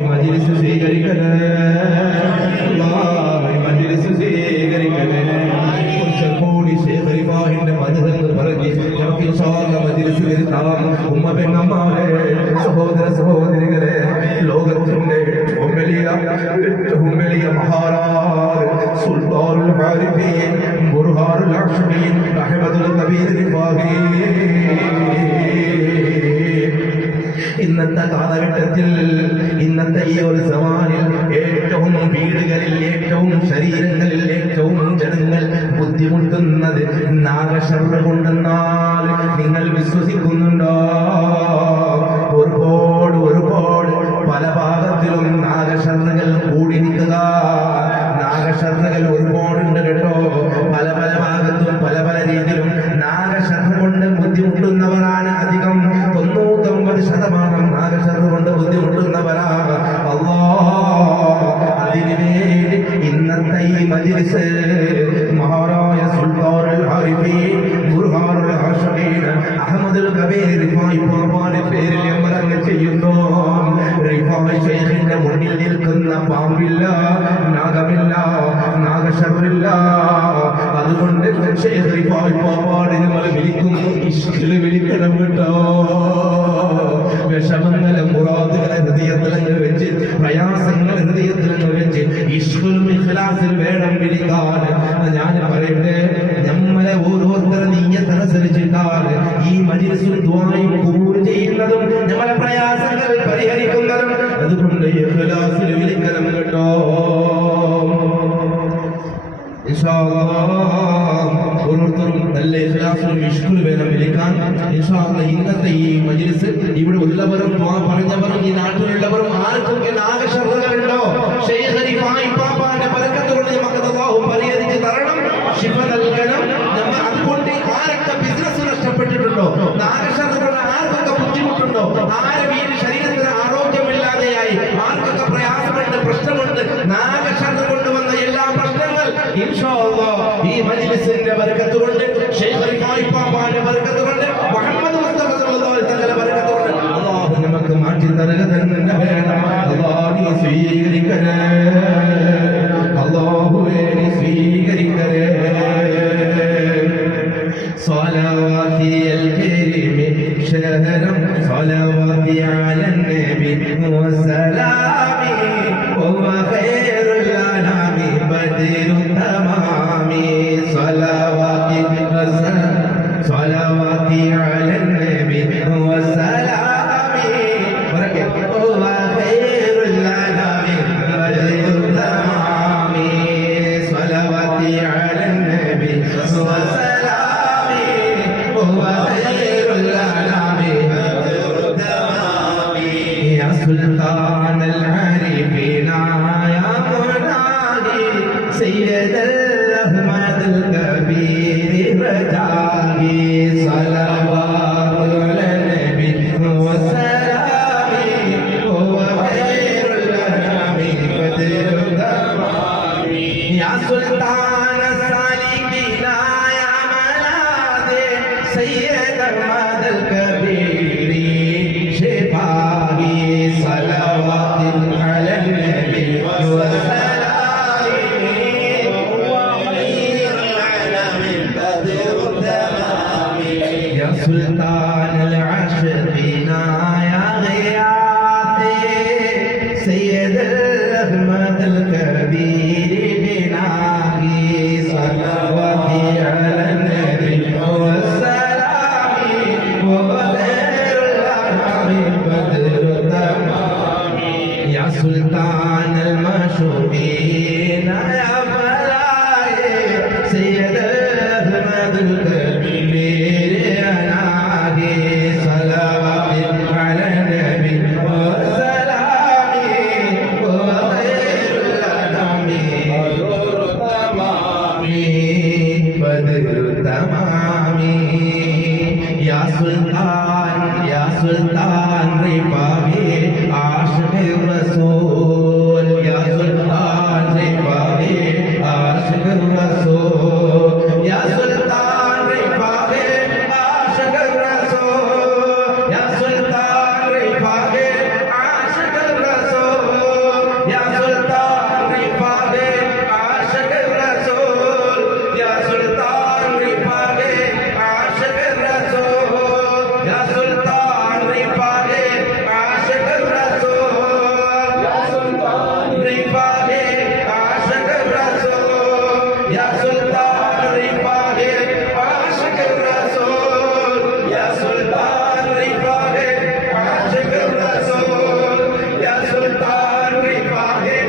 മജ്‌ലിസ് സ്വീകരിക്കണേ, മജ്‌ലിസ് സ്വീകരിക്കണേ. കുറച്ചുകൂടി ശൈഖ് റിഫാഹിന്റെ മദ്ഹ് പറഞ്ഞ് നമുക്ക് ഇൻഷാ അല്ലാഹ് മജ്‌ലിസ് വരുത്താം. ഉമ്മ പെങ്ങന്മാരെ, സഹോദര സഹോദരികളെ, ലോകത്തിന്റെ ഏറ്റവും വലിയ മഹാരാജ് സുൽത്താനുൽ ആരിഫീൻ ബുർഹാനുൽ ആഷിഖീൻ അഹ്മദുൽ കബീർ റിഫാഹി ഇന്നത്തെ കാലഘട്ടത്തിൽ, ഇന്നത്തെ ഈ ഒരു സവാനിൽ ഏറ്റവും വീടുകളിൽ, ഏറ്റവും ശരീരങ്ങളിൽ, ഏറ്റവും ജനങ്ങൾ ബുദ്ധിമുട്ടുന്നത് നാഗശർമ്മ കൊണ്ടെന്നാൽ നിങ്ങൾ വിശ്വസിക്കുന്നുണ്ടോ? ഒരുപാട് പല ഭാഗത്തിലും നാഗശർമ്മകൾ കൂടി നിൽക്കുക. നാഗശർമ്മകൾ ഒരുപാടുണ്ട് കേട്ടോ. പല ഭാഗത്തും പല രീതിയിലും നാഗശർമ്മ കൊണ്ട് ബുദ്ധിമുട്ടുന്നവരാണ് അധികം. 99% നാഗശർമ്മ കൊണ്ട് ബുദ്ധിമുട്ടുന്നവരാണ്. അതിനുവേണ്ടി ഇന്നത്തെ ഈ മജ്‌ലിസ് മഹാരായ സുൽത്താനുൽ ആരിഫീൻ ബുർഹാനുൽ ആഷിഖീൻ അഹ്മദുൽ കബീർ റിഫായി പാപ്പാന്റെ പേരിൽ നമ്മളങ്ങ് ചെയ്യുന്നു. റിഫായി ശൈഖിന്റെ മുന്നിൽ നിൽക്കുന്ന പാമ്പില്ല, നാഗമില്ല, നാഗശർമ്മില്ല. അതുകൊണ്ട് ശൈഖ് റിഫായി പാപ്പാട് നമ്മൾ വിളിക്കുന്നു, ഇഷ്കിൽ വിളിക്കണം കേട്ടോ. വിഷമങ്ങളെ മുറാദുകളെ ഹൃദയത്തിലങ്ങ് വെച്ച്, പ്രയാസങ്ങളെ ഹൃദയത്തിലങ്ങ് വെച്ച് ഇഷ്കുലും ഇഖ്ലാസിൽ വേണം വിളിക്കാൻ. ഞാൻ പറയട്ടെ, നമ്മളെ ഓരോരുത്തരെ നിയ്യത്തനുസരിച്ചിട്ടാണ് ഈ മജ്‌ലിസും ദുആയും ഖബൂൽ ചെയ്യുന്നതും നമ്മളെ പ്രയാസങ്ങൾ പരിഹരിക്കുന്നതും. അതുകൊണ്ട് ഇഖ്ലാസിൽ വിളിക്കണം കേട്ടോ. ഇൻഷാ അല്ലാഹ് ഓരോരുത്തരും നല്ല ഇഖ്ലാസും ഇഷ്കുലും വേണം വിളിക്കാൻ. ഇൻഷാ അല്ലാഹ് ഇന്നത്തെ ഈ മജ്‌ലിസ് ഇവിടെ ഉള്ളവരും ദുആ പറഞ്ഞവരും ഈ നാട്ടിലുള്ളവരും ആർക്കൊക്കെ നാഗശർമ്മകളുണ്ടോ, ശൈഖ് റിഫായി പാപ്പാന്റെ ബർക്കത്ത് കൊണ്ട് നമുക്ക് അല്ലാഹു പരിഹരിച്ച് തരണം, ശിഫ നൽകണം. നമ്മൾ അതുകൊണ്ട് ആരൊക്കെ ബിസിനസ് നഷ്ടപ്പെട്ടിട്ടുണ്ടോ, നാഗശർമ്മ ആർക്കൊക്കെ ബുദ്ധിമുട്ടുണ്ടോ, ആരെ വീട് ശരീരത്തിന് ആരോഗ്യമില്ലാതെയായി, ആർക്കൊക്കെ പ്രയാസമുണ്ട്, പ്രശ്നമുണ്ട്, നാഗശർമ്മ കൊണ്ടുവന്ന എല്ലാ പ്രശ്നങ്ങൾ ഇൻഷാ അല്ലാഹ് ഈ മജ്‌ലിസിന്റെ ബർക്കത്ത് കൊണ്ട്, ശൈഖ് റിഫായി പാപ്പാന്റെ ബർക്കത്ത് കൊണ്ട്, മുഹമ്മദ് മുസ്തഫ സല്ലല്ലാഹു അലൈഹി വസല്ലം ബർക്കത്ത് കൊണ്ട് അല്ലാഹു നമുക്ക് മാറ്റി തരുക തന്നെ വേണം. അല്ലാഹു നീ സ്വീകരിക്കണേ, അല്ലാഹുവേ നീ സ്വീകരിക്കണേ. സ്വലാവാതി അൽ കരീം ശഹരം സ്വലാവാതി അലൻ നബി വസലാമി വഹുവ ഖൈറുൽ അനാമി ബദറു തമാമി. സ്വലാവാതി അലൻ നബി വസലാമി വഹുവ ഖൈറുൽ അനാമി ബദറു തമാമി. സ്വലാവാതി അലൻ നബി വസലാമി വഹുവ ഖൈറുൽ അനാമി ബദറു തമാമി. യാ സുൽത്താനൽ ആരിഫീന യാ മുനാദി സയ്യിദൽ അഹ്മദുൽ കബീർ റജായി. സ്വലവാത്തു അലൻ നബി വസലാമി വഹുവ ഖൈറുൽ അനാമി ബദറു തമാമി. യാ സുൽത്താന സാലികീന യാ മനാദി സയ്യിദ് അഹ്മദുൽ കബീർ ശിഫായി. സ്വലവാത്തു അലൻ നബി വസലാമി വഹുവ ഖൈറുൽ അനാമി ബദറു തമാമി. യാ സുൽത്താനൽ ആശിഖീന യാ ഗിയാത്തി സയ്യിദുൽ അഹ്മദുൽ കബീർ ബിനാഹി. സ്വലവാതി അലൻ നബി വസലാമി വഹുവ ഖൈറുൽ അനാമി ബദറു തമാമി. യാ സുൽത്താനൽ മശൂഖീന യാ ഫലാഹി സയ്യിദുൽ അഹ്മദുൽ കബീർ അനാഹി. സ്വലവാതി അലൻ നബി വസലാമി വഹുവ ഖൈറുൽ അനാമി ബദറു തമാമി ബദറു തമാമി. യാ സുൽത്താൻ റിഫാഹി ആശിഖ് റസൂൽ. യാ സുൽത്താൻ റിഫാഹി ആശിഖ് റസൂൽ. യാ സുൽത്താൻ റിഫാഹി ആശിഖ് റസൂൽ. യാ സുൽത്താൻ റിഫാഹി ആശിഖ് റസൂൽ. या सुल्तान रिफागे आशिक रसूल या सुल्तान रिफागे आशिक रसूल या सुल्तान रिफागे आशिक रसूल या सुल्तान रिफागे आशिक रसूल या सुल्तान रिफागे आशिक रसूल या सुल्तान रिफागे आशिक रसूल या सुल्तान रिफागे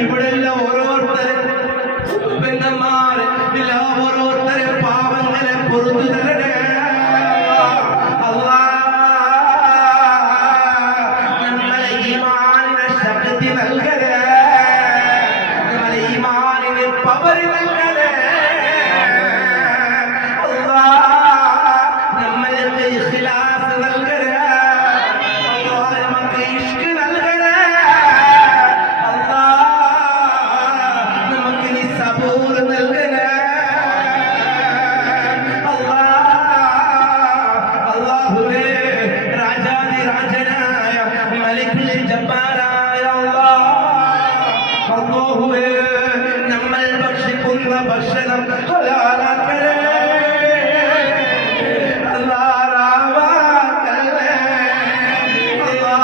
ഇവിടെ പവർ നൽകണേ അല്ലാ. നമ്മൾക്ക് ഇഖ്ലാസ് നൽകണേ അല്ലാ. നമുക്ക് ഇഷ്ക് നൽകണേ അല്ലാ. നമുക്ക് നീ സബൂർ നൽകണേ അല്ലാ. അല്ലാഹുവേ, രാജാതിരാജനായ മലിക്കുൽ ജബ്ബാറായ അല്ലാ. അല്ലാഹുവേ, നമ്മൾ ഭക്ഷിക്കുന്ന ഭക്ഷണം ഹലാലാക്കണേ അല്ലാ. റാവാക്കണേ അല്ലാ.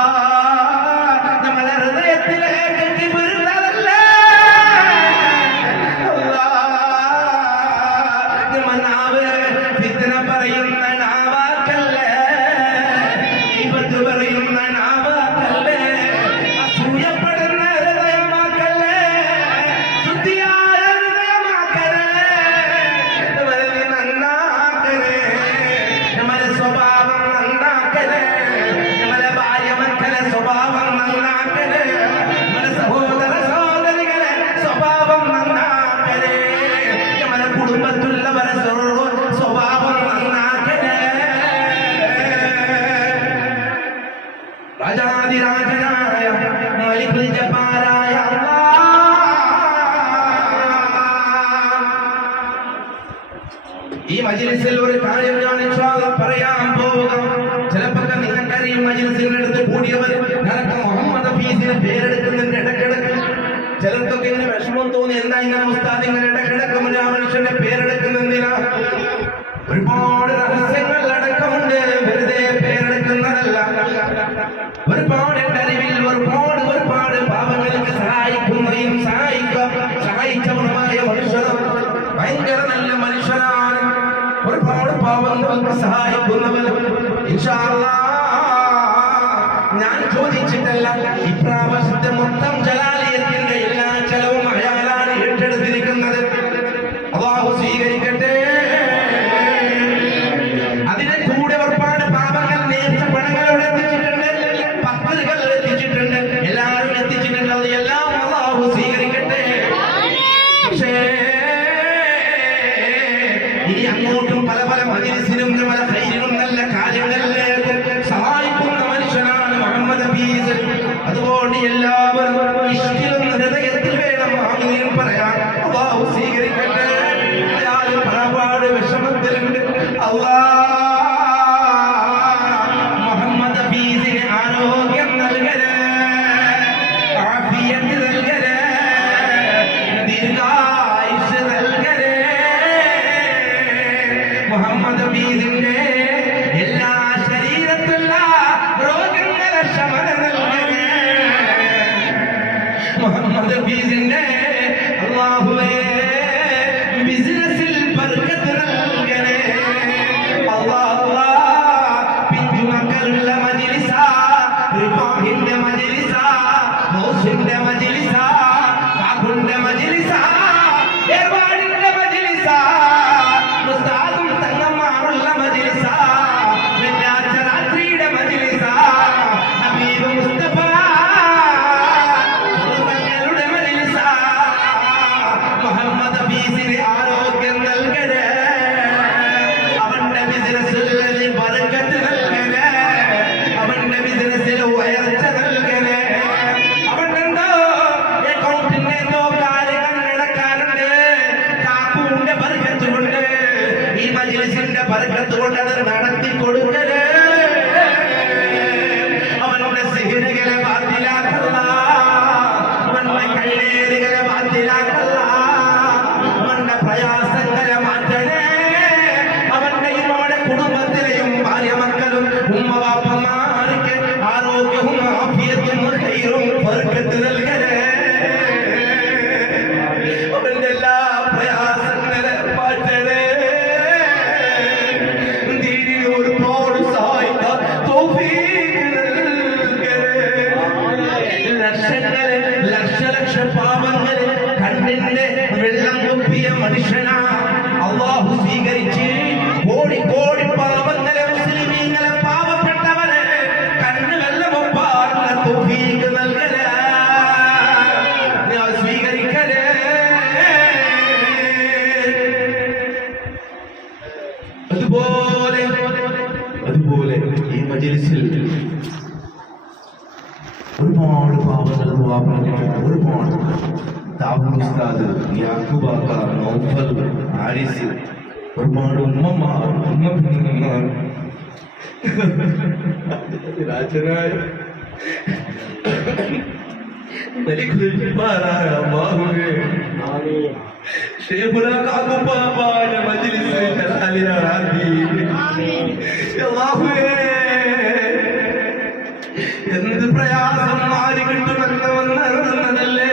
നമ്മുടെ ഹൃദയത്തിലേക്ക് കിബിർ തരല്ലേ അല്ലാ. നമ്മുടെ നാവ് ഫിത്ന പറയുന്ന നാവാക്കല്ലേ, ഗീബത്ത് പറയുന്ന നാവാക്കല്ലേ, അസൂയപ്പെടുന്ന ഹൃദയമാക്കല്ലേ, ശുദ്ധിയായ ഹൃദയമാക്കല്ലേ. നമ്മളെ നീ നന്നാക്കണേ, നമ്മളെ സ്വഭാവം നന്നാക്കണേ, നമ്മളെ ഭാര്യ മക്കളെ സ്വഭാവം നന്നാക്കണേ, നമ്മളെ സഹോദര സഹോദരികളെ സ്വഭാവം നന്നാക്കണേ, നമ്മളെ കുടുംബത്തിലുള്ളവരെ സ്വഭാവം നന്നാക്കണേ. രാജാതിരാജനായ മലിക്കുൽ ജബ്ബാറായ അല്ലാ. ഈ മജ്‌ലിസിൽ ഒരു കാര്യം ഞാൻ ഇൻഷാ അല്ലാഹ് പറയാൻ പോവുക. ചിലപ്പോൾ നിങ്ങൾക്കറിയും മജ്‌ലിസിന്റെ അടുത്ത് കൂടിയവർ നിനക്ക് മുഹമ്മദ് ഹഫീസിനെ പേരെടുക്കുന്നുണ്ട് ഇടക്കിടക്ക്. ചിലർക്കൊക്കെ ഇങ്ങനെ വിഷമം തോന്നി, എന്താ ഇങ്ങനെ ഉസ്താദ് ഇങ്ങനെ ഇടക്കിടക്ക് ആ മനുഷ്യന്റെ പേരെടുക്കുന്നെന്തിനാ? ഒരുപാട് രഹസ്യങ്ങൾ അടക്കമുണ്ട്, വെറുതെ പേരെടുക്കുന്നതല്ല. ഒരുപാട് അറിവിൽ ഒരുപാട് പാവങ്ങൾക്ക് സഹായിക്കുകയും സഹായിച്ചവനുമായ മനുഷ്യർ ഭയങ്കര നല്ല മനുഷ്യനാണ്. ഒരുപാട് പാവങ്ങൾക്ക് സഹായിക്കുന്നവൻ. ഇൻഷാ അല്ലാഹ് ഞാൻ ചോദിച്ചിട്ടല്ല, ഇപ്രാവശ്യത്തെ മൊത്തം ജലാലയത്തിന്റെ എല്ലാ ചെലവും അയാളാണ് ഏറ്റെടുത്തിരിക്കുന്നത്. അല്ലാഹു സ്വീകരിക്കട്ടെ. അതിന്റെ കൂടെ ഒരുപാട് പാപങ്ങൾ നേർച്ച പണങ്ങളോട് എത്തിച്ചിട്ടുണ്ട്, പക്കലുകൾ എത്തിച്ചിട്ടുണ്ട്, എല്ലാവരും എത്തിച്ചിട്ടുണ്ട്. അത് എല്ലാം അല്ലാഹു സ്വീകരിക്കട്ടെ. പക്ഷേ ഇനി അങ്ങോട്ടും പല പല മജ്‌ലിസിനും പല ഖൈറിനും നല്ല കാര്യങ്ങളിലേക്കും സഹായിക്കുന്ന മനുഷ്യനാണ് മുഹമ്മദ് ഹഫീസ്. അതുകൊണ്ട് എല്ലാവരും ഇഷ്കിലും ഹൃദയത്തിൽ വേണം ആമീൻ പറയാൻ. അല്ലാഹു സ്വീകരിക്കട്ടെ. അയാൾ ഒരുപാട് വിഷമത്തിലുണ്ട്. അല്ലാ, മുഹമ്മദ് ഹഫീസിന് ആരോഗ്യം നൽകണേ, ആഫിയത്ത് നൽകണേ, ദീർഘായുസ്സ് നൽകണേ. മുഹമ്മദ് ഹഫീസിന്റെ എല്ലാ ശരീരത്തുള്ള രോഗങ്ങളെ ശമനം നൽകണേ. മുഹമ്മദ് ഹഫീസിന്റെ അല്ലാഹുവേ ബിസിനസ്സിൽ ബർക്കത്ത് നൽകണേ. അല്ലാഹ് പിഞ്ചുമക്കളുള്ള മജ്‌ലിസാ, റിഫാഹിന്റെ മജ്‌ലിസാ, മൗസിന്റെ മജ്‌ലിസാ, കാക്കുന്റെ മജ്‌ലിസാ, ഏർവാടിന്റെ മജ്‌ലിസാ, ഉസ്താദും തങ്ങന്മാരുള്ള മജ്‌ലിസാ, വെള്ളിയാഴ്ച രാത്രിയുടെ മജ്‌ലിസാ, ഹബീബ് മുസ്തഫ തങ്ങളുടെ മജ്‌ലിസാ. മുഹമ്മദ് ഹഫീസിന് ആരോഗ്യം നൽകണേ, അവന്റെ ബിസിനസ്സിൽ ബർക്കത്ത് നൽകണേ, അവന്റെ ബിസിനസ്സിൽ ഉയർച്ച നൽകണേ. അവനെന്തോ അക്കൗണ്ടിന്റെ എന്തോ കാര്യങ്ങൾ നടക്കാറുണ്ട്, കാക്കൂന്റെ ബർക്കത്ത് കൊണ്ട്, ഈ മജ്‌ലിസിന്റെ ബർക്കത്ത് കൊണ്ട് അത് നടത്തി കൊടുക്കണേ. അവന്റെ സിഹ്റുകളെ ബാത്തിലാക്കല്ല, അവന്റെ കള്ളേറുകളെ ബാത്തിലാക്കല്ല, അവന്റെ പ്രയാസങ്ങളെ മാറ്റണേ. അവന്റെയും അവന്റെ കുടുംബത്തിലെയും ഭാര്യ മക്കളും ഉമ്മവാപ്പമാർക്ക് ആരോഗ്യവും ആഫിയത്തും ഖൈറും ബർക്കത്ത് നൽകണേ. അവന്റെ എല്ലാ പ്രയാസങ്ങളെ മാറ്റണേ. ദാവൂദ് ഉസ്താദ്, യാക്കൂബാക്ക, നൗഫൽ, ഹാരിസ്, ഒരുപാട് ഉമ്മമാർ, രാജനായ എന്ത് പ്രയാസം മാറി കിട്ടുമെന്ന് വന്നല്ലേ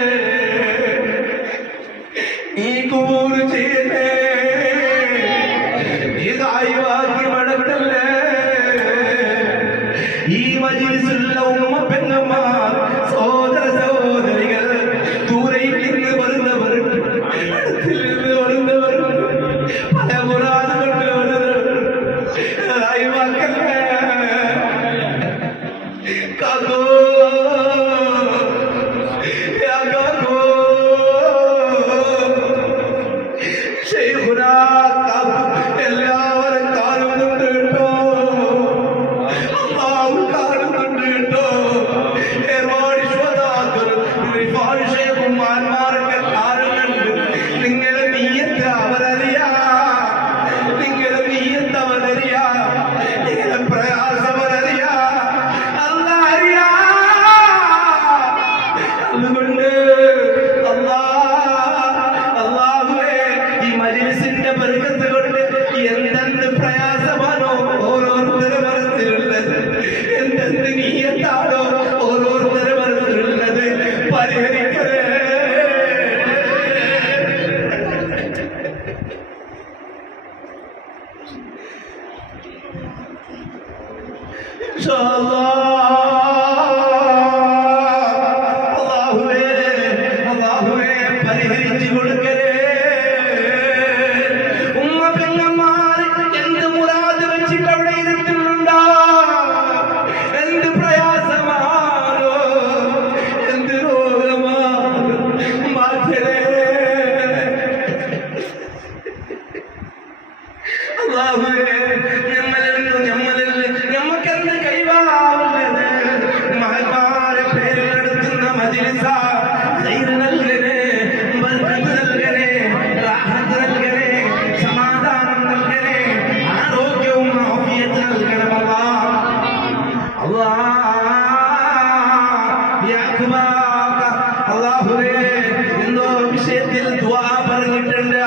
ഈ കൂറ് ചെയ്തേ ഇതായി വാക്കി മടക്കല്ലേ ഈ മജിലിസുള്ള ഉമ്മ പെങ്ങന്മാർ സഹോദര സഹോദരികൾ ദൂരയിൽ നിന്ന് വരുന്നവർ അടുത്തിൽ നിന്ന് വരുന്നവർ പല മുറാദ് കൊണ്ട് വരുന്നവരായി വാക്കല്ലേ കാക്കോ എല്ലാവരും കാണുന്നുണ്ട് കേട്ടോ, അള്ളാഹു കാണുന്നുണ്ട് കേട്ടോ. ഒരുപാട് ശ്രോതാക്കളുമാന്മാരൊക്കെ കാണുന്നുണ്ട്. നിങ്ങളെ നീയത്ത് അവരറിയാ, നിങ്ങളെ നീയത്ത് അവരറിയാ, നിങ്ങളെ പ്രയാസം അവരറിയാ, അല്ലാഹ് അറിയാ. അതുകൊണ്ട് അല്ലാഹുവേ ഈ മജ്‌ലിസിന്റെ ബർക്കത്ത് കൊണ്ട് എന്തെന്ത് പ്രയാസമാണോ ഓരോരുത്തരുടെ മനസ്സിലുള്ളത്, എന്തെന്ത് നീയത്താണോ ഓരോരുത്തരുടെ മനസ്സിലുള്ളത് പരിഹരിക്കണേ. ഇൻഷാ അല്ലാഹുവേ പരിഹരിച്ചു കൊടുക്കലേ. ഉമ്മ പെങ്ങന്മാർ എന്ത് മുറാദ് വെച്ചിട്ട് അവിടെ ഇരുത്തുന്നുണ്ടോ, എന്ത് പ്രയാസമാണോ, എന്ത് രോഗമാണോ മാറ്റലേ. അല്ലാഹുവേ ഞമ്മക്കെന്ത് കൈവാവുന്നത് മഹന്മാരെ പേരെടുക്കുന്ന മജ്‌ലിസാ. ഖൈർ നൽകണേ, ബർക്കത്ത് നൽകണേ, റാഹത്ത് നൽകണേ, സമാധാനം നൽകണേ, ആരോഗ്യവും ആഫിയത്ത് നൽകണം യാക്കൂബാക്ക. അല്ലാഹുവേ എന്തോ വിഷയത്തിൽ ദുആ പറഞ്ഞിട്ടുണ്ട്,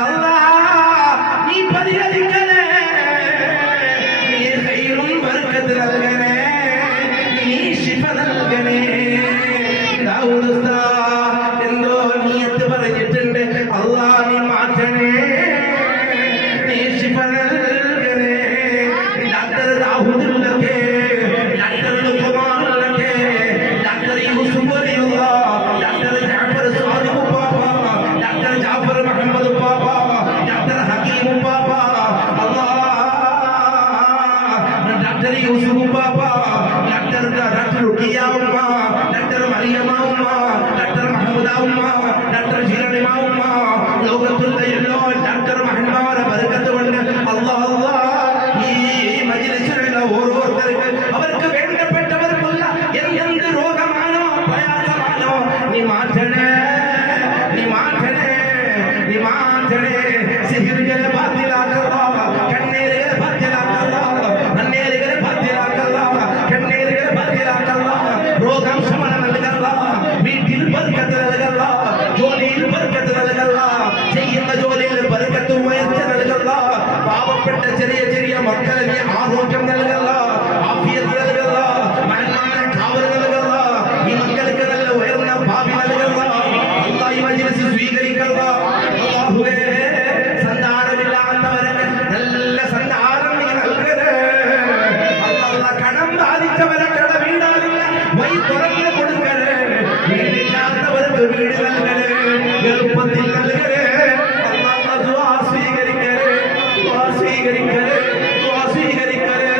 നീ പരിഹരിക്കണേ, നീ ഖൈറും ബർക്കത്ത് നൽകണേ, നീ ശിഫ നൽകണേ. ദാവൂദ് ഉസ്താദ് എന്തോ നിയത്ത് പറഞ്ഞിട്ടുണ്ട്, അല്ലാഹ് നീ മാറ്റണേ, നീ ശിഫ നൽകണേ. ഡോക്ടർ ദാവൂദുല്ലക്കെ, ഡോക്ടർ ലുഖ്മാനുല്ലക്കെ, ഡോക്ടർ യൂസുഫ് വലിയുള്ള, ഡോക്ടർ ജാഫർ സാദിഖ് ഉപ്പാപ്പ, ഡോക്ടർ ജാഫർ മുഹമ്മദ് ഉപ്പാപ്പ, ഡോക്ടർ ഹക്കീം ഉപ്പാപ്പ, ഡോക്ടർ യൂസുഫ് ഉപ്പാപ്പ, ഡോക്ടർ റുഖിയ ഉമ്മ, ഡോക്ടർ മറിയമ ഉമ്മ, ഡോക്ടർ മഹ്മൂദ ഉമ്മ, ഡോക്ടർ ജിലാനിമ ഉമ്മ, ലോകത്തുള്ള എല്ലാ ഡോക്ടർ മഹന്മാരെ ബർക്കത്ത് കൊണ്ട് ഈ മജ്‌ലിസിലുള്ള ഓരോരുത്തർക്ക് അവർക്ക് വേണ്ടപ്പെട്ടവർക്കുള്ള എന്ത് രോഗമാണോ പ്രയാസമാണോ നീ മാറ്റണേ, നീ മാറ്റണേ, നീ മാറ്റണേ. സിഹിറുകളെ ബാത്തിലാക്കല്ല, കണ്ണീരുകളെ ബാത്തിലാക്കല്ല, നന്നേരുകളെ ബാത്തിലാക്കല്ല, കണ്ണീരുകളെ ബാത്തിലാക്കല്ല. രോഗം ശമനം നൽകല്ല, വീട്ടിൽ ബർക്കത്ത് നൽകല്ല, ജോലിയിൽ ബർക്കത്ത് നൽകല്ല, ചെയ്യുന്ന ജോലിയിൽ ബർക്കത്ത് ഉയർച്ച നൽകല്ല. പാവപ്പെട്ട ചെറിയ ചെറിയ മക്കളെ നീ ആരോഗ്യം നൽകല്ല, ആഫിയത്ത് നൽകല്ല, മന്മാരെ കാവൽ നൽകല്ല. ഈ മക്കൾക്ക് നല്ല ഉയർന്ന ഭാവി നൽകല്ല. അല്ലാഹ് ഈ മജ്‌ലിസ് സ്വീകരിക്കല്ല. അല്ലാഹുവേ സന്താനമില്ലാത്തവരെ നല്ല സന്താനം നീ നൽകണേ. അല്ലാഹ് കടം ബാധിച്ചവരെ കട വീടാനില്ല വഴി തുറന്നു കൊടുക്കണേ. വീടില്ലാത്തവർക്ക് വീട് നൽകണേ, എളുപ്പത്തിൽ നൽകണേ. അല്ലാഹ് ദുആ സ്വീകരിക്കണേ, ദുആ സ്വീകരിക്കണേ, ദുആ സ്വീകരിക്കണേ.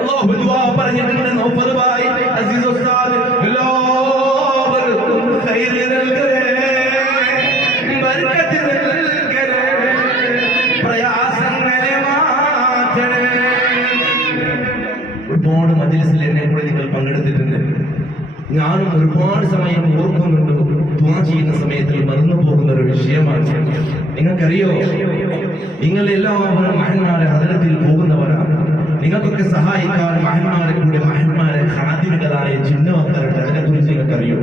അല്ലാഹു ദുആ പറഞ്ഞിട്ടുണ്ട്. നൗഫൽ ഭായ്, അസീസ് ഉസ്താദ് എല്ലാവർക്കും ഖൈർ നൽകണേ, ബർക്കത്ത് നൽകണേ, പ്രയാസങ്ങളെ മാറ്റണേ. ഒരുപാട് മജ്‌ലിസിൽ എന്നെ കൂടെ നിങ്ങൾ പങ്കെടുത്തിട്ടുണ്ട്. ഞാനും ഒരുപാട് സമയം ഓർക്കുന്നുണ്ട്, ദുആ ചെയ്യുന്ന സമയത്ത് മറന്നു പോകുന്ന ഒരു വിഷയമാണ്. നിങ്ങൾക്കറിയോ, നിങ്ങൾ എല്ലാവരും മഹന്മാരെ ഹദറത്തിൽ പോകുന്നവരാണ്. നിങ്ങൾക്കൊക്കെ സഹായിക്കാൻ മഹന്മാരെ കൂടെ മഹന്മാരെ ഖാദിമുകളായ ജിന്നുമക്കളുണ്ട്. അതിനെക്കുറിച്ച് നിങ്ങൾക്കറിയോ?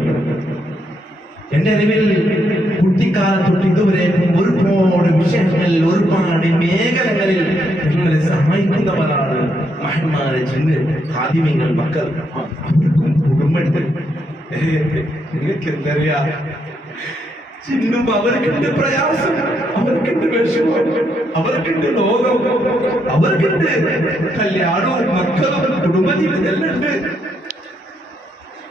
എന്റെ അറിവിൽ കുട്ടിക്കാലത്തൊട്ട് ഇതുവരെയും ഒരുപാട് വിഷയങ്ങളിൽ ഒരുപാട് മേഖലകളിൽ നിങ്ങളെ സഹായിക്കുന്നവരാണ് മഹന്മാരെ ജിന്ന് ഖാദിമുകൾ മക്കൾ. അവർക്കും കുടുംബമുണ്ട്. നിങ്ങൾക്ക് എന്തറിയാ, ചിന്നും അവർക്കുണ്ട് പ്രയാസം, അവർക്കുണ്ട് വിഷമം, അവർക്കുണ്ട് ലോകം, അവർക്കുണ്ട് കല്യാണവും മക്കളും കുടുംബജീവിതം ഉണ്ട്.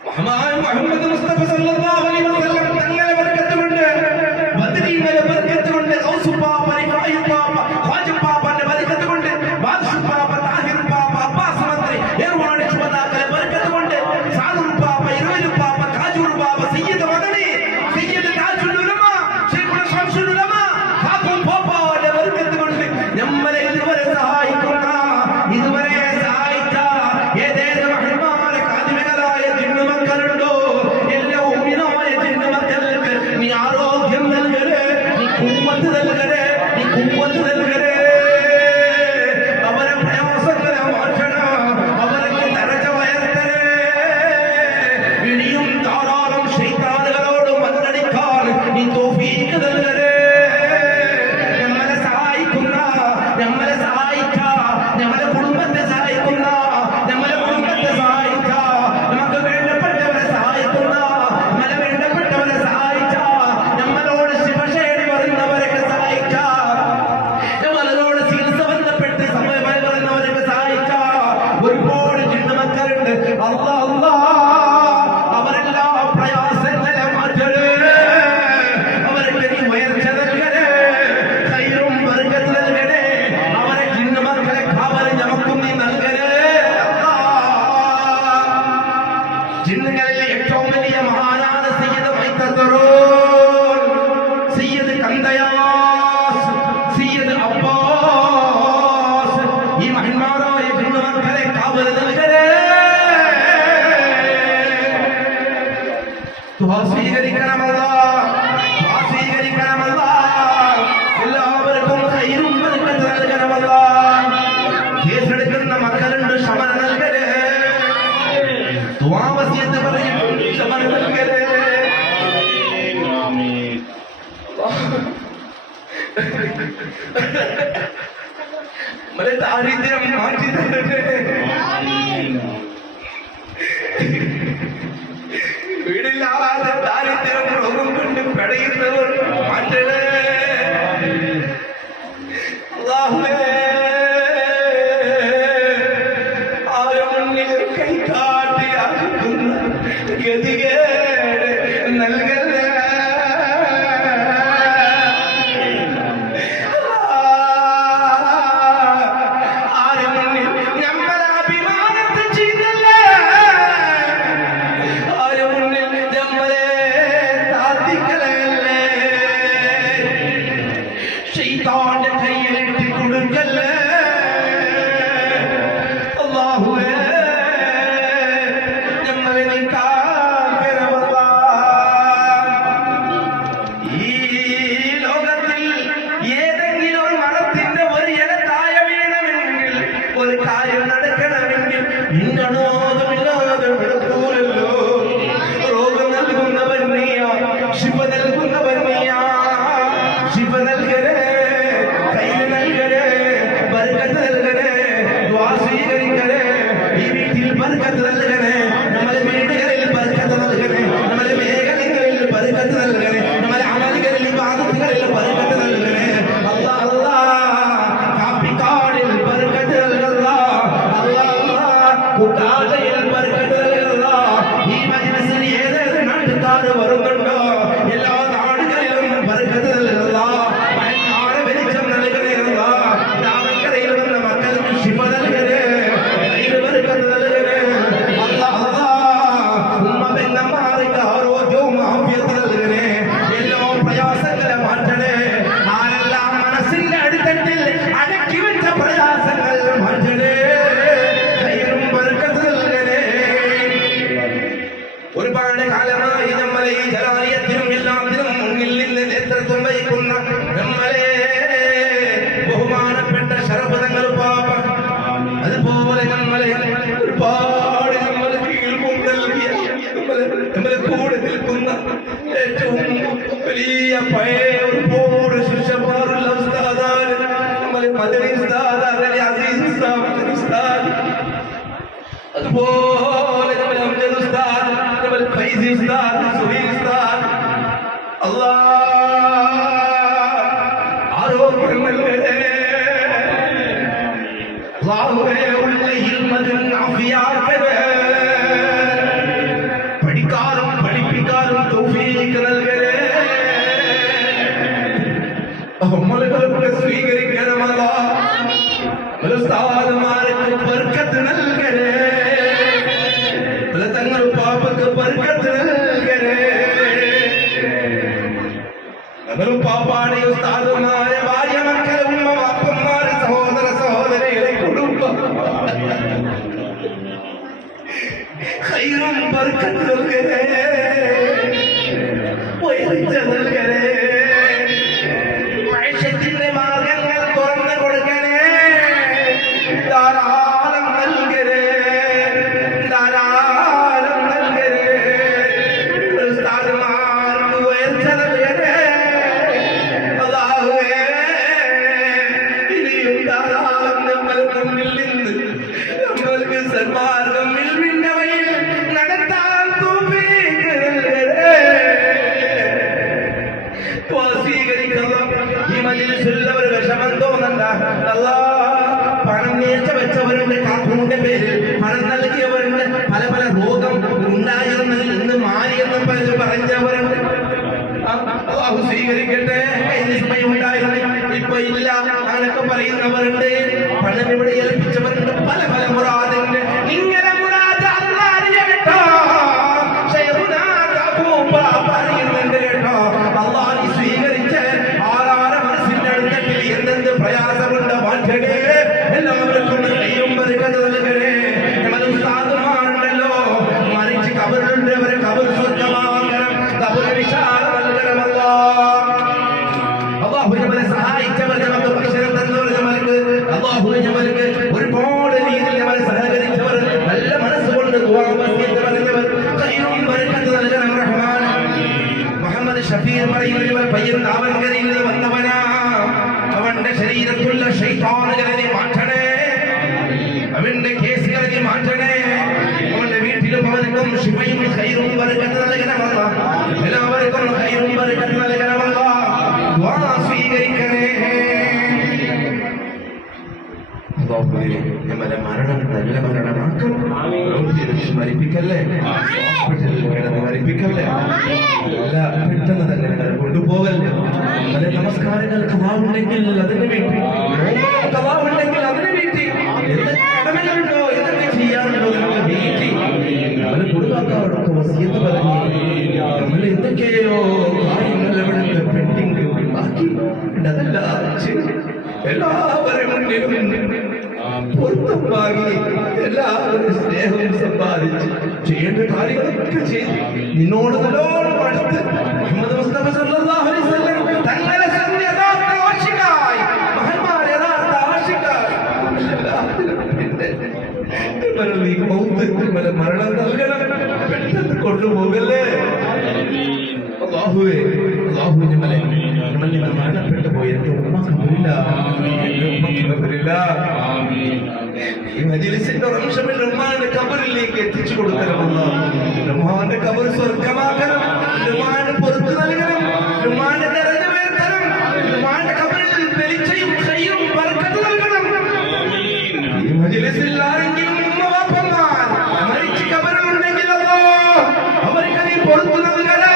മുഹമ്മദ് മുസ്തഫ സല്ലല്ലാഹു അലൈഹി വസല്ലം തങ്ങളെ ബർക്കത്തുണ്ട്, ബദരീങ്ങളെ ബർക്കത്തുണ്ട്, ഔസ് പാപ്പ, റിഫായി പാപ്പ, ഖാജ പാപ്പന്റെ ബർക്കത്തുണ്ട്, ബാദ്ഷാ പാപ്പ, താഹിർ പാപ്പ, അബ്ബാസ് മന്ത്രി, ഏർവാട് ചുവതാക്കളെ ബർക്കത്തുണ്ട്, സാദുർ പാപ്പ, ഇറുവൽ പാപ്പ, കാജൂർ പാപ്പ, സയ്യിദ് മദനി, സയ്യിദ് താജുൽ ഉലമ, ശൈഖുൽ ശംസുൽ ഉലമ, ഖാദും പാപ്പയുടെ ബർക്കത്തുണ്ട്. നമ്മളെ ഇതുവരെ സഹായിക്കുന്ന, ഇതുവരെ സഹായിച്ച ഏതേത് മഹന്മാരെ ഖാദിമുകളായ ജിന്നുമക്കളുണ്ടോ, എല്ലാ ഉമ്മിനായ ജിന്നുമക്കൾക്ക് നീ ആരോഗ്യം നൽകണേ, നീ ഖുവ്വത്ത് നൽകണേ, നീ ഖുവ്വത്ത് നൽകണേ. അവരെ പ്രയാസങ്ങളെ മാറ്റണം, അവർക്ക് ദറജ ഉയർത്തണേ. ഇനിയും ധാരാളം ശൈത്താനുകളോട് മല്ലടിക്കാൻ നീ തൗഫീഖ് നൽകണേ. നമ്മളെ സഹായിക്കുന്ന, നമ്മളെ സഹായിച്ച, നമ്മളെ കുടുംബത്തെ സഹായിക്കുന്ന, നമ്മളെ കുടുംബത്തെ സഹായിച്ച, നമുക്ക് വേണ്ടപ്പെട്ടവരെ സഹായിക്കുന്ന, നമ്മളെ വേണ്ടപ്പെട്ടവരെ സഹായിച്ച, നമ്മളോട് ശിവശേരി വരുന്നവരൊക്കെ സഹായിച്ച, നമ്മളോട് ചികിത്സ ബന്ധപ്പെട്ട് സമയം വരുന്നവരൊക്കെ സഹായിച്ച ഒരുപാട് ജിന്നുമക്കളുണ്ട്. അല്ലാഹ് അല്ലാഹ് അവരെല്ലാ പ്രയാസങ്ങളെ മാറ്റണേ, അവർക്ക് നീ ഉയർച്ച നൽകണേ, ഖൈറും ബർക്കത്ത് നൽകണേ. അവരെ ജിന്നുമക്കളെ കാവൽ നമുക്കും നീ നൽകണേ. ജിന്നുകളിൽ ഏറ്റവും വലിയ മഹാനാണ് സയ്യിദ് മൈത്തദറൂൻ, സയ്യിദ് കന്ദയാസ്, സയ്യിദ് അബ്ബാസ്. ഈ മഹന്മാരായ ജിന്നുമക്കളെ കാവൽ നൽകണേ. ദുആ സ്വീകരിക്കണമല്ല, ദുആ സ്വീകരിക്കണമല്ല. എല്ലാവർക്കും ഖൈറും ബർക്കത്ത് നൽകണമല്ല. കേസെടുക്കുന്ന മക്കളുണ്ട്, ശമനം നൽകണേ. ദുആ വസിയത്ത് പറയുന്നുണ്ട്, ശമനം നൽകണേ. നമ്മളെ ദാരിദ്ര്യം മാറ്റി തരട്ടെ. വീടില്ലാതെ ദാരിദ്ര്യം രോഗം കൊണ്ട് പിടയുന്നവർ മാറ്റണേ. അല്ലാഹുവേ, ആരും മുന്നിൽ കൈകാട്ടിയാക്കുന്ന ഗതികേട് നൽകണേ. ആരും മുന്നിൽ നമ്മളെ അഭിമാനത്തെ ചെയ്തല്ലേ, ആരും മുന്നിൽ നമ്മളെ താത്തിക്കളയല്ലേ, ശൈത്താന്റെ കയ്യിലിട്ട് കൊടുക്കല്ലേ. അല്ലാഹുവേ, നമ്മളെ നീ കാക്കണമല്ലാ. ഈ ലോകത്തിൽ ഏതെങ്കിലും ഒരു മരത്തിന്റെ ഒരു ഇല താഴെ വീണമെങ്കിൽ, ഒരു കാര്യം നടക്കണമെങ്കിൽ ഇന്നണോതുമില്ലാതെ നടക്കൂലല്ലോ. രോഗം നൽകുന്നവൻ നീയാ, ശിവ നൽകുന്നവൻ നീയാ. ശിവ നൽകണേ, കയ്യിൽ നൽകണേ, ബർക്കത്ത് നൽകണേ. ദുആ സ്വീകരിക്കണേ. ഈ വീട്ടിൽ ബർക്കത്ത് നൽകണേ, നമ്മളെ വീടുകളിൽ ബർക്കത്ത് നൽകണേ, നമ്മളെ മേഖലകളിൽ ബർക്കത്ത് നൽകണേ, നമ്മളെ അമലുകളിൽ ഇബാദത്തുകളിൽ ബർക്കത്ത് നൽകണേ. അല്ലാഹ് അല്ലാഹ്, കാപ്പിക്കാടിൽ ബർക്കത്ത് നൽകല്ലാ. അല്ലാഹ് അല്ലാഹ്, കുട്ടാജയിൽ ബർക്കത്ത് നൽകല്ലാ. ഈ മജ്‌ലിസിൽ ഏതേത് നാട്ടുകാർ വരുന്നുണ്ടോ, എല്ലാ നാടുകളിലും ബർക്കത്ത് നൽകല്ലാ. മഹന്മാരെ വെളിച്ചം നൽകണേ അല്ലാ. രാമക്കരയിൽ വന്ന മക്കൾക്ക് ശിഫ നൽകണേ, ഖൈർ ബർക്കത്ത് നൽകണേ. അല്ലാഹ് അല്ലാഹ്, ഉമ്മ പെങ്ങന്മാർക്ക് ആരോഗ്യവും ആഫിയത്ത് നൽകണേ. എല്ലാ പ്രയാസങ്ങളെ മാറ്റണേ. വലിയ പഴയ ഒരുപാട് ശിഷ്യന്മാരുള്ള ഉസ്താദാണ് നമ്മളെ മദനി ഉസ്താദ്, അതല്ലേ അസീസ് ഉസ്താദ്, അതുപോലെ നമ്മളെ അംജദ് ഉസ്താദ്, നമ്മളെ ഫൈസി ഉസ്താദ്, സുഹൈൽ ഉസ്താദ്. ആരോഗ്യം നൽകണേ അല്ലാഹുവേ, ഉള്ള ഇൽമതും ആഫിയാക്കണേ, പഠിക്കാനും പഠിപ്പിക്കാനും തൗഫീഖ് നൽകണേ, അമലുകളൊക്കെ സ്വീകരിക്കണം അല്ലാഹ്, ഉസ്താദുമാർക്ക് ബർക്കത്ത് നൽകണേ, തങ്ങൾ പാപ്പക്ക് ബർക്കത്ത് നൽകണേ, അവരും പാപ്പാടെ ഉസ്താദുമാരെ ഭാര്യ മക്കളെ ഉമ്മ വാപ്പന്മാരെ സഹോദര സഹോദരികളെ കുടുംബം ഖൈറും ബർക്കത്ത് നൽകണേ, ഉയർച്ച നൽകണേ, മനുഷ്യത്തിന്റെ മാർഗങ്ങൾ തുറന്നു കൊടുക്കണേ, ധാരാളം നൽകണേ, ധാരാളം നൽകണേ, ഉസ്താദുമാർക്ക് ഉയർച്ച നൽകണേ. അല്ലാഹുവേ, ഇനിയും ധാരാളം നമ്മൾ മുന്നിൽ നിന്ന് നമ്മൾക്ക് സന്മാർഗം ഇൽമിന്റെ വഴിയിൽ നടത്താൻ തൗഫീഖ് നൽകണേ. സ്വീകരിക്കണം. ഈ മജ്‌ലിസിലുള്ളവർ വിഷമം തോന്നണ്ട. പണം നേർച്ച വെച്ചവരുടെ കാപ്പുവിന്റെ പേരിൽ പണം നൽകിയവരുണ്ട്, പല പല രോഗം ഉണ്ടായിരുന്നതിൽ നിന്ന് മാറിയെന്നും പറഞ്ഞവരുണ്ട്. അല്ലാഹു സ്വീകരിക്കട്ടെ. സമയം ഉണ്ടായിരുന്നു, ഇപ്പൊ ഇല്ല അങ്ങനൊക്കെ പറയുന്നവരുണ്ട്. പണം ഇവിടെ ഏൽപ്പിച്ചവരുണ്ട്, പല പല മുറാദുണ്ട്. ഇങ്ങനെ മുറാദ് അല്ലാഹ് കേട്ടോ, പറയുന്നുണ്ട് കേട്ടോ. അല്ലാഹ് സ്വീകരിച്ച് ആരാരെ മനസ്സിന്റെ അടുത്തിൽ എന്തെന്ത് പ്രയാസമുണ്ട് മാറ്റണേ, എല്ലാവർക്കും കയ്യും ബർക്കത്ത് നൽകണേ. നമ്മുടെ ഉസ്താദുമാരുണ്ടല്ലോ, മരിച്ച് കബറുണ്ട്, അവരെ കബർ സ്വർഗ്ഗമാക്കണം, കബർ വിശാലം നൽകണം. അല്ലാഹു നമ്മളെ സഹായിച്ചവർ, നമുക്ക് ഭക്ഷണം തന്നവർ, നമ്മൾക്ക് അല്ലാഹു നമ്മൾക്ക് ഒരുപാട് രീതിയിൽ നമ്മളെ സഹകരിച്ചവർ, നല്ല മനസ്സുകൊണ്ട് ദുആ വസിയത്ത് പറഞ്ഞവർ, ഖൈറും ബർക്കത്ത് നൽകണം റഹ്മാൻ. മുഹമ്മദ് ഷഫീർ പറയുന്ന പയ്യൻ താവൻകരയിൽ വന്നവനാ, അവന്റെ ശരീരത്തുള്ള ശൈത്താനുകളെ മാറ്റണേ, അവന്റെ കേസുകളെ മാറ്റണേ, അവന്റെ വീട്ടിലും അവനക്കും ശിഫയും ഖൈറും ബർക്കത്ത് നൽകണമല്ല, എല്ലാവർക്കും ഖൈറും ബർക്കത്ത് നൽകണമല്ല. ദുആ സ്വീകരിക്കണേ. നമ്മുടെ മരണം നല്ല മരണമാക്കും, മരിപ്പിക്കല്ലേ, കിടന്ന് മരിപ്പിക്കല്ലേ, അല്ല പെട്ടെന്ന് തന്നെ കൊണ്ടുപോകല്ലേ. അല്ലെ നമസ്കാരങ്ങൾ കവാവുണ്ടെങ്കിൽ അതിന് വേണ്ടി, കവാവുണ്ടെങ്കിൽ അതിന് വേണ്ടി, എന്തൊക്കെ കടമകളുണ്ടോ, എന്തൊക്കെ ചെയ്യാറുണ്ടോ നമ്മൾ വീട്ടി, നമ്മൾ കുടുംബക്കാരോടൊക്കെ വസിയത്ത് പറഞ്ഞ് നമ്മൾ എന്തൊക്കെയോ കാര്യങ്ങൾ അവിടെ പെൻഡിങ് ബാക്കി അതെല്ലാം എല്ലാവരും പൊരുത്തം വാങ്ങി എല്ലാവരും സ്നേഹവും സമ്പാദിച്ച് ചെയ്യേണ്ട കാര്യങ്ങളൊക്കെ ചെയ്ത് നിന്നോട് നല്ലോണം അടുത്ത് മുഹമ്മദ് മുസ്തഫ സല്ലല്ലാഹു അലൈഹി വസല്ലം തങ്ങളെ യഥാർത്ഥ ആശികായി, മഹാന്മാരെ യഥാർത്ഥ ആശികായി മരണം നൽകണം, പെട്ടെന്ന് കൊണ്ടുപോകല്ലേ. അല്ലാഹുവേ, അല്ലാഹു നമ്മളെ മരണപ്പെട്ടു പോയി എന്റെ ഉമ്മ കബറില്ല, ഈ മജ്‌ലിസിന്റെ റംശമിൽ ഉമ്മാന്റെ കബറിലേക്ക് എത്തിച്ചു കൊടുക്കണം. ഉമ്മാന്റെ കബർ സ്വർഗമാക്കണം, ഉമ്മാന്റെ പുറത്തു നൽകണം, ഉമ്മാന്റെ ദറജ ഉയർത്തണം, ഉമ്മാന്റെ കബറിൽ വെളിച്ചയും ഖൈറും ബർക്കത്ത് നൽകണം. ഈ മജ്‌ലിസിൽ ആരെങ്കിലും ഉമ്മ വാപ്പന്മാർ മരിച്ച് കബറിലുണ്ടെങ്കിൽ അവർക്ക് നീ പുറത്തു നൽകണേ,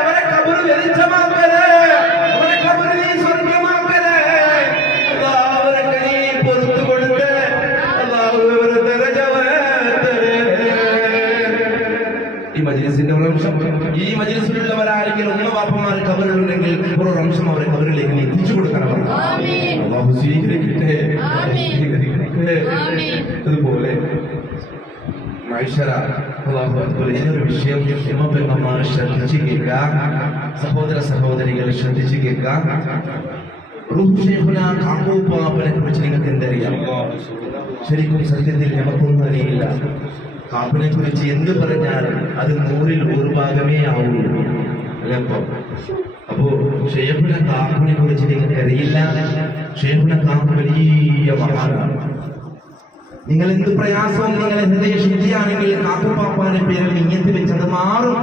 അവരെ കബർ വെളിച്ചമാക്കണേ, അവരെ കബർ നീ സ്വർഗമാക്കണേ. അവരൊക്കെ നീ പുറത്തു കൊടുത്ത് അവരുടെ ദറജ ഉയർത്തണേ. ഈ മജ്‌ലിസിന്റെ ഒരു അംശം, ഈ മജ്‌ലിസിലുള്ളവരാരെങ്കിലും ഉമ്മ വാപ്പന്മാർ കബറിലുണ്ടെങ്കിൽ ഒരു അംശം അവരെ കബറിലേക്ക് നീ എത്തിച്ചു കൊടുക്കണം. അല്ലാഹു സ്വീകരിക്കട്ടെ, സ്വീകരിക്കട്ടെ. അതുപോലെ ഇതൊരു വിഷയം പെമ്മമാർ ശ്രദ്ധിച്ചു കേൾക്കുക, സഹോദര സഹോദരികൾ ശ്രദ്ധിച്ചു കേൾക്കുക. കാപ്പൂപ്പാപ്പനെ കുറിച്ച് നിങ്ങൾക്ക് എന്തറിയാം? ശരിക്കും സത്യത്തിൽ നമുക്കൊന്നും അറിയില്ല. കാപ്പിനെ കുറിച്ച് എന്ത് പറഞ്ഞാലും അത് 100ൽ 1 ഭാഗമേ ആവുള്ളൂ. അല്ലെ? അപ്പോ ഷെയ്ഖുന കാക്കുവിനെ കുറിച്ച് നിങ്ങൾക്ക് അറിയില്ല. ഷെയ്ഖുന കാക്കു വലിയ മഹാനാണ്. നിങ്ങൾ എന്ത് പ്രയാസവും നിങ്ങളെ ഹൃദയ ശുദ്ധിയാണെങ്കിൽ കാക്കുപാപ്പാന്റെ പേരിൽ ഇങ്ങനത്തെ വെച്ചത് മാറും.